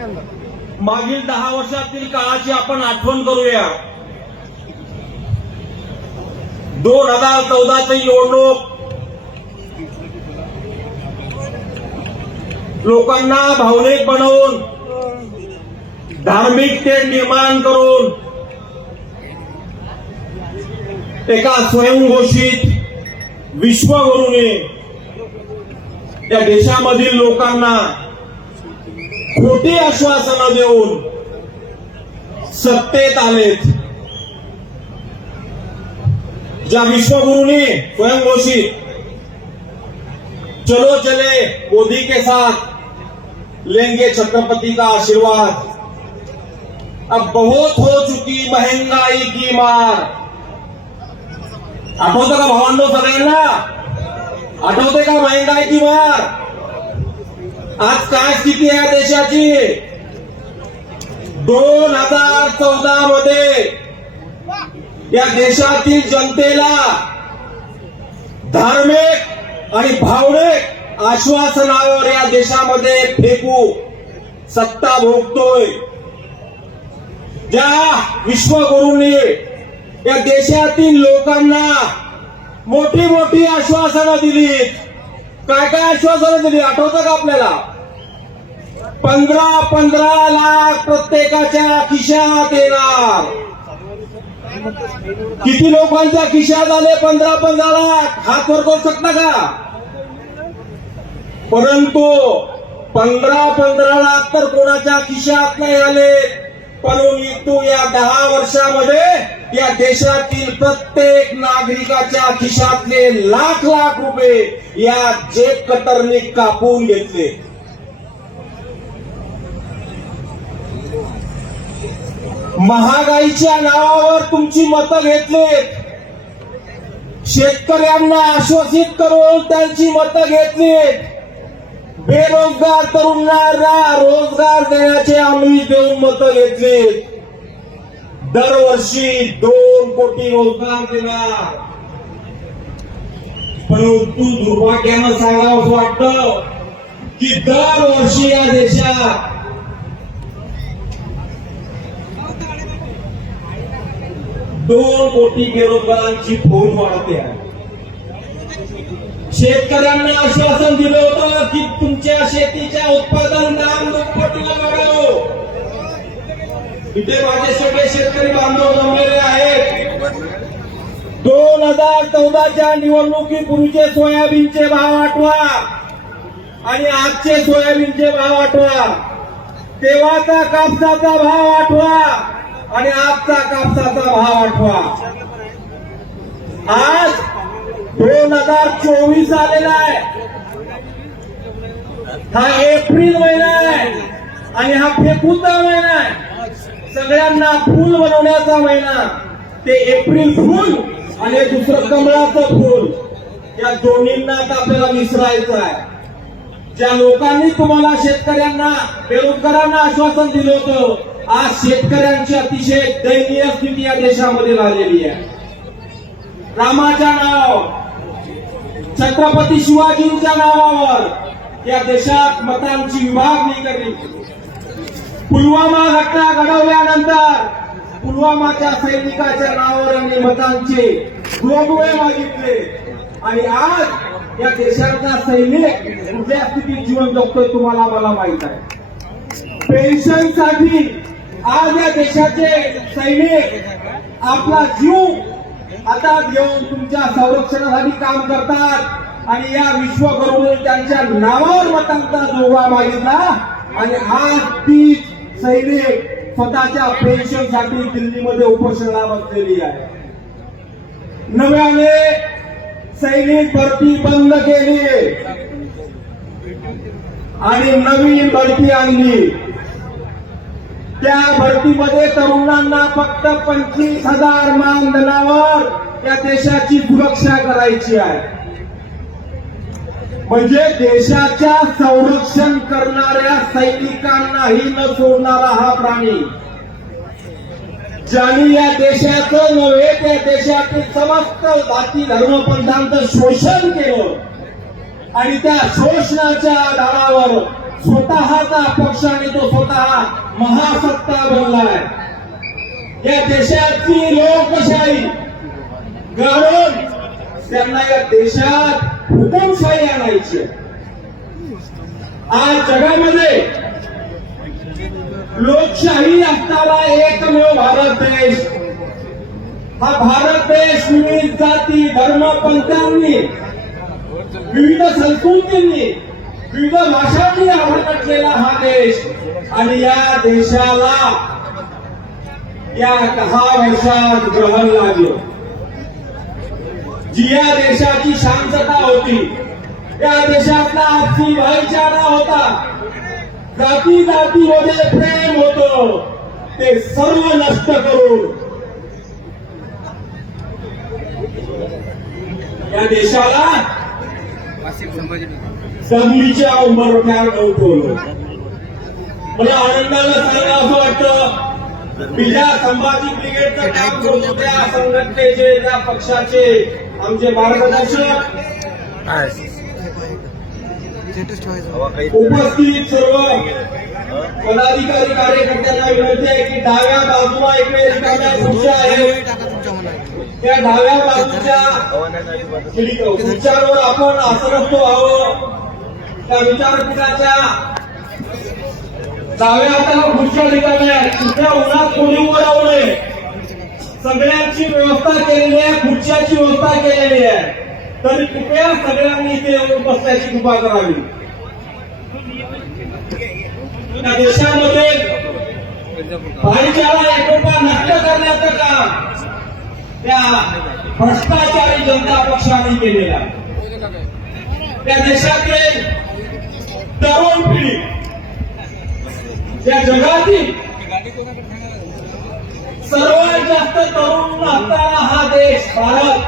मागील 10 वर्षातील काळाची आपण आठवण करूया. 2014ची निवडणूक लोकांना भावनिक बनवून, धार्मिक तेढ निर्माण करून एका स्वयंघोषित विश्वगुरूने या देशामधील लोकांना खोटी आश्वासनं देऊन सत्तेत आलेत. ज्या विश्वगुरूने स्वयंघोषित चलो चले मोदी के साथ लेंगे छत्रपति का आशीर्वाद, अब बहुत हो चुकी महंगाई की मार. आठवतं का भावांनो सगळ्यांना? आठवते का महंगाई की मार? आज काय स्थिती आहे देशाची? 2014 मध्ये या देशातील जनतेला धार्मिक आणि भावनिक आश्वासनावर या देशामध्ये फेकू सत्ता भोगतोय. ज्या विश्वगुरूंनी या देशातील लोकांना मोठी मोठी आश्वासनं दिली, काय काय आश्वासनं दिली आठवतं का आपल्याला? 15 लाख प्रत्येकाच्या खिशात येणार. किती लोकांच्या खिशात आले 15 लाख? हात वर करू शकता का? परंतु 15 लाख तर कोणाच्या खिशात नाही आले. परंतु या 10 वर्षामध्ये या देशातील प्रत्येक नागरिकाच्या खिशातले लाख रुपये या जेब कतरने कापून घेतले. महागाईच्या नावावर तुमची मतं घेतलीत. शेतकऱ्यांना आश्वासित करून त्यांची मतं घेतलीत. बेरोजगार तरुणांना रोजगार देण्याचे आमिष देऊन मतं घेतलीत. दरवर्षी 2 कोटी रोजगार देणार. परंतु दुर्भाग्यानं सांगावं वाटतं की दरवर्षी या देशात 2 कोटी बेरोजगारांची फौज वाढते आहे. शेतकऱ्यांना आश्वासन दिलं होतं की तुमच्या शेतीच्या उत्पादन दाम दुप्पटीला वाढवू. इथे माझे सगळे शेतकरी बांधव जमलेले आहेत. 2014च्या निवडणुकीपूर्वीचे सोयाबीनचे भाव आठवा आणि आजचे सोयाबीनचे भाव आठवा. तेव्हाचा कापसाचा भाव आठवा आणि आजचा कापसाचा भाव आठवा. आज 2024 आलेला आहे. हा एप्रिल महिना आहे आणि हा फेकूचा महिना आहे. सगळ्यांना फूल बनवण्याचा महिना. ते एप्रिल फूल आणि दुसरं कमळाचं फूल, या दोन्हींना आपल्याला विसरायचं आहे. ज्या लोकांनी तुम्हाला शेतकऱ्यांना बेरोजगारांना आश्वासन दिलं होतं, आज शेतकऱ्यांची अतिशय दयनीय स्थिती या देशामध्ये झालेली आहे. रामाच्या नाव, छत्रपती शिवाजींच्या नावावर या देशात मतांची विभागणी करली. पुलवामा घटना घडवल्यानंतर पुलवामाच्या सैनिकाच्या नावावर यांनी मतांचे गोगवे मागितले आणि आज या देशाचा सैनिक कुठल्या स्थितीत जीवन जगतोय तुम्हाला मला माहित आहे. पेन्शनसाठी आज या देशाचे सैनिक आपला जीव हातात घेऊन तुमच्या संरक्षणासाठी काम करतात आणि या विश्वगुरूने त्यांच्या नावावर मतांचा जोगवा मागितला आणि आज ती सैनिक स्वतःच्या पेन्शनसाठी दिल्लीमध्ये उपोषणाला बसलेली आहे. नव्याने सैनिक भरती बंद केली आणि नवीन भरती आणली. त्या भरतीमध्ये तरुणांना फक्त 25,000 मानधनावर या देशाची सुरक्षा करायची आहे. म्हणजे देशाच्या संरक्षण करणाऱ्या सैनिकांनाही न सोडणारा हा प्राणी, ज्यांनी या देशाचं नव्हे त्या देशातील समस्त जाती धर्मपंथांचं शोषण केलं आणि त्या शोषणाच्या आधारावर स्वतःचा पक्ष आणि तो स्वतः महासत्ता बनलाय. या देशाची लोकशाही गाळून त्यांना या देशात हुकुमशाही आणायची. आज जगामध्ये लोकशाही असणारा एकमेव भारत देश. हा भारत देश विविध जाती धर्म पंथांनी विविध संस्कृतींनी विविध भाषांनी आभरटलेला हा देश. आणि या देशाला या 10 वर्षात ग्रहण लागलं. जी या देशाची शांतता होती, या देशातला आपसी भाईचारा होता, जाती जातीमध्ये प्रेम होतं, ते सर्व नष्ट करून या देशाला दंगलीच्या उंबरठ्यावर उठवलं. मला आनंदाला सांगा असं वाटतं, मी ज्या संभाजी ब्रिगेडचं काम करतो त्या संघटनेचे त्या पक्षाचे आमचे मार्गदर्शक उपस्थित सर्व पदाधिकारी कार्यकर्त्यांना विनंती आहे की डाव्या बाजूला इकडे रिकाम्या खुर्च्या आहेत, त्या डाव्या बाजूच्या खुर्च्यांवर आपण आसनस्थ व्हावं. त्या विचारपीठाच्या डाव्या हाताला खुर्च्या रिकाम्या आहेत, कुठल्या उन्हात कोणी राहू नये. सगळ्यांची व्यवस्था केलेली आहे, खुर्च्याची व्यवस्था केलेली आहे. तरी कृपया सगळ्यांनी इथे येऊन बसण्याची कृपा करावी. या देशामध्ये भाईचारा एकोपा नष्ट करण्याचं काम त्या भ्रष्टाचारी जनता पक्षाने केलेला. त्या देशातील तरुण पिढी, त्या जगातील सर्वात जास्त तरुण असताना हा देश भारत,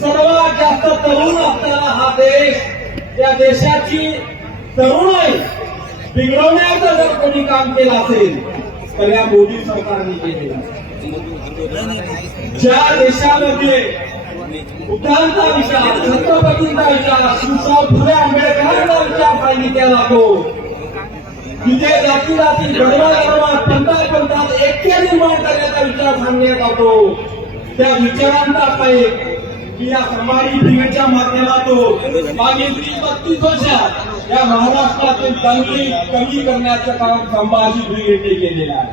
सर्वात जास्त तरुण असताना हा देश, त्या देशाची तरुणाई बिघडवण्याचं जर कोणी काम केलं असेल तर या मोदी सरकारने केलेलं. ज्या देशामध्ये बुद्धांचा विचार, छत्रपतींचा विचार, शिवशाहू फुले आंबेडकरांचा विचार सांगितला जातो, तिथे जाती जाती गडवा पंथात ऐक्य निर्माण करण्याचा विचार सांगण्यात जातो. त्या विचारांचा पाय की या संभाजी ब्रिगेडच्या माध्यमातून मागील 30-32 वर्षात या महाराष्ट्रातील दंगली कमी करण्याचं काम संभाजी ब्रिगेडने केलेलं आहे.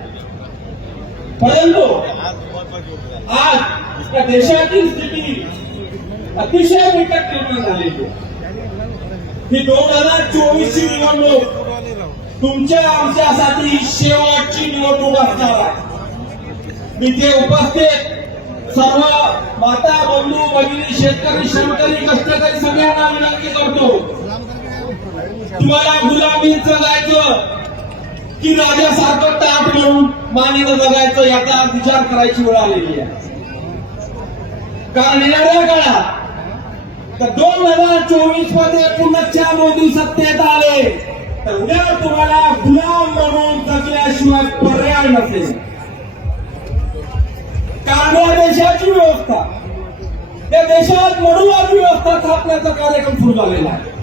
परंतु आज या देशाची स्थिती अतिशय बिकट निर्माण झालेली आहे. ही 2024ची निवडणूक तुमच्या आमच्यासाठी शेवटची निवडणूक असणार आहे. मी ते उपस्थित सर्व माता बंधू भगिनी शेतकरी श्रमकरी कष्टकरी सगळ्यांना विनंती करतो, तुम्हाला गुलामीचं जगायचं की राजासारखं ताट म्हणून मानेनं जगायचं याचा विचार करायची वेळ आलेली आहे. कारण येणाऱ्या काळात तर 2024 मध्ये पुन्हा मोदी सत्तेत आले तर उद्या तुम्हाला गुलाम म्हणून जगल्याशिवाय पर्याय नसेल. कारण या देशाची व्यवस्था, त्या देशात मनुवादी व्यवस्था स्थापण्याचा कार्यक्रम सुरू झालेला आहे.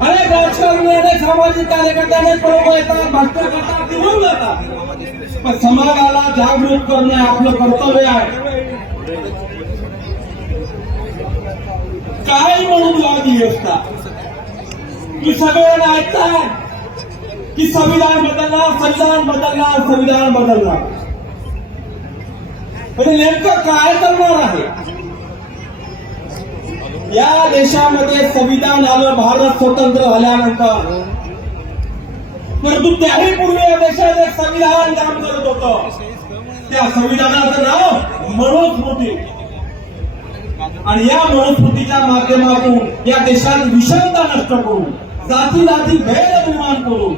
अनेक राजकारणी अनेक सामाजिक कार्यकर्ते अनेक प्रमुख येतात, भाष्य करतात, निवडून जातात. पण समाजाला जागृत करणे आपलं कर्तव्य आहे. काय मनुवादी व्यवस्था की सगळ्यांना ऐकतात की संविधान बदलणार, संविधान बदलणार, संविधान बदलणार. म्हणजे नेमकं काय करणार आहे? या देशामध्ये संविधान आलं भारत स्वतंत्र झाल्यानंतर, परंतु त्याही पूर्वी या देशात एक संविधान काम करत होतं. त्या संविधानाचं नाव मनुस्मृती. आणि या मनुस्मृतीच्या माध्यमातून या देशात विषमता नष्ट करून, जाती जाती भेद निर्माण करून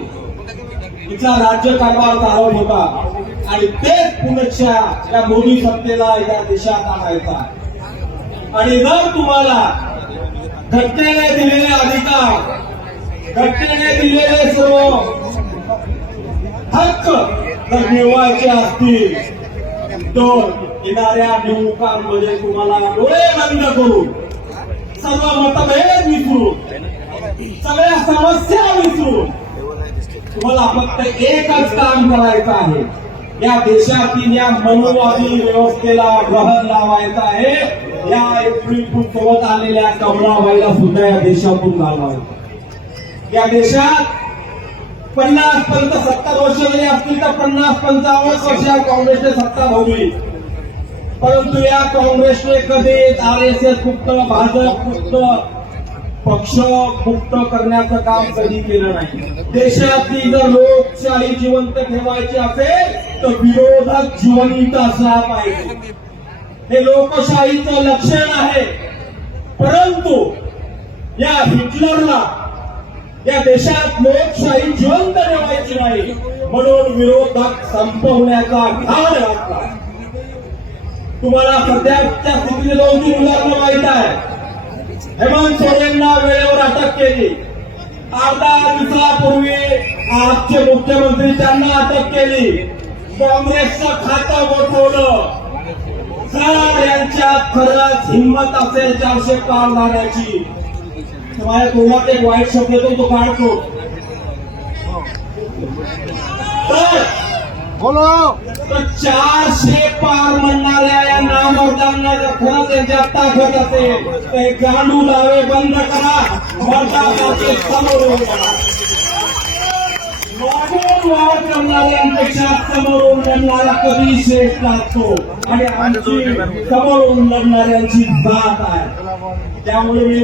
तिचा राज्यकारभार चालवत होता. आणि तेच पुनश्या या मोदी सत्तेला या देशात आणायचा. आणि जर तुम्हाला घटनेने दिलेले अधिकार, घटनेने दिलेले सर्व हक्क जर मिळवायचे असतील तर येणाऱ्या निवडणुकांमध्ये तुम्हाला डोळे बंद करून, सर्व मतभेद विसरून, सगळ्या समस्या विसरून तुम्हाला फक्त एकच काम करायचं आहे, या देशातील या मनुवादी व्यवस्थेला ग्रहण लावायचं आहे. या एप्रिल फूल सोबत आलेल्या कमळाबाईला सुद्धा या देशातून घालवायचं. या देशात 50-70 वर्ष जरी असतील तर 50-55 वर्ष काँग्रेसने सत्ता भोगली, परंतु या काँग्रेसने कधीच RSS मुक्त, भाजप मुक्त, पक्ष मुक्त करण्याचं काम कधी केलं नाही. देशातली जर लोकशाही जिवंत ठेवायची असेल तर विरोधक जिवंत असला पाहिजे. हे लोकशाहीचं लक्षण आहे. परंतु या हिटलरला या देशात लोकशाही जिवंत ठेवायची नाही म्हणून विरोधक संपवण्याचा घाण घातला. तुम्हाला सध्याच्या स्थितीने 2-3 उदाहरणं माहित आहे. हेमंत सोरेनला वेळेवर अटक केली. अर्धा दिवसापूर्वी आजचे मुख्यमंत्री त्यांना अटक केली. काँग्रेसचं खातं गोठवलं. जर यांच्यात खरंच हिंमत असेल 400 पार मारण्याची, माझ्या तोंडात एक वाईट शब्द येतो तो काढतो. तर बोलो 400 पार म्हणणाऱ्या या नामर्दांना जर खरंच यांच्यात ताकद असेल तर हे गांडू दावे बंद करा. मर्दाचे समोर उभे करा. मागून वाढ करणाऱ्यांपेक्षा समोरून लढणारा कधी श्रेष्ठ असतो आणि आमची समोरून लढणाऱ्यांची जात आहे. त्यामुळे मी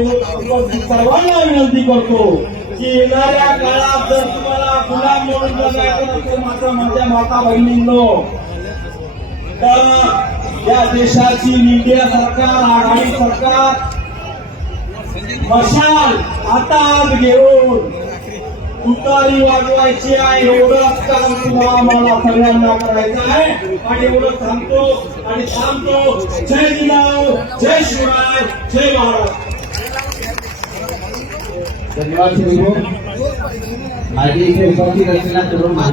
सर्वांना विनंती करतो की येणाऱ्या काळात जर तुम्हाला गुलाम म्हणून बघायचं नसेल माझ्या माता बहिणींनो, तर या देशाची इंडिया सरकार, आघाडी सरकार मशाल हातात घेऊन तुतारी वाजवायची आहे. एवढंच काम तुम्हाला मला सगळ्यांना करायचं आहे. आणि एवढं थांबतो आणि थांबतो. जय जिजाऊ, जय शिवराय, जय महाराज. धन्यवाद. माझी इथे उपस्थित असलेल्या सर्व मान्य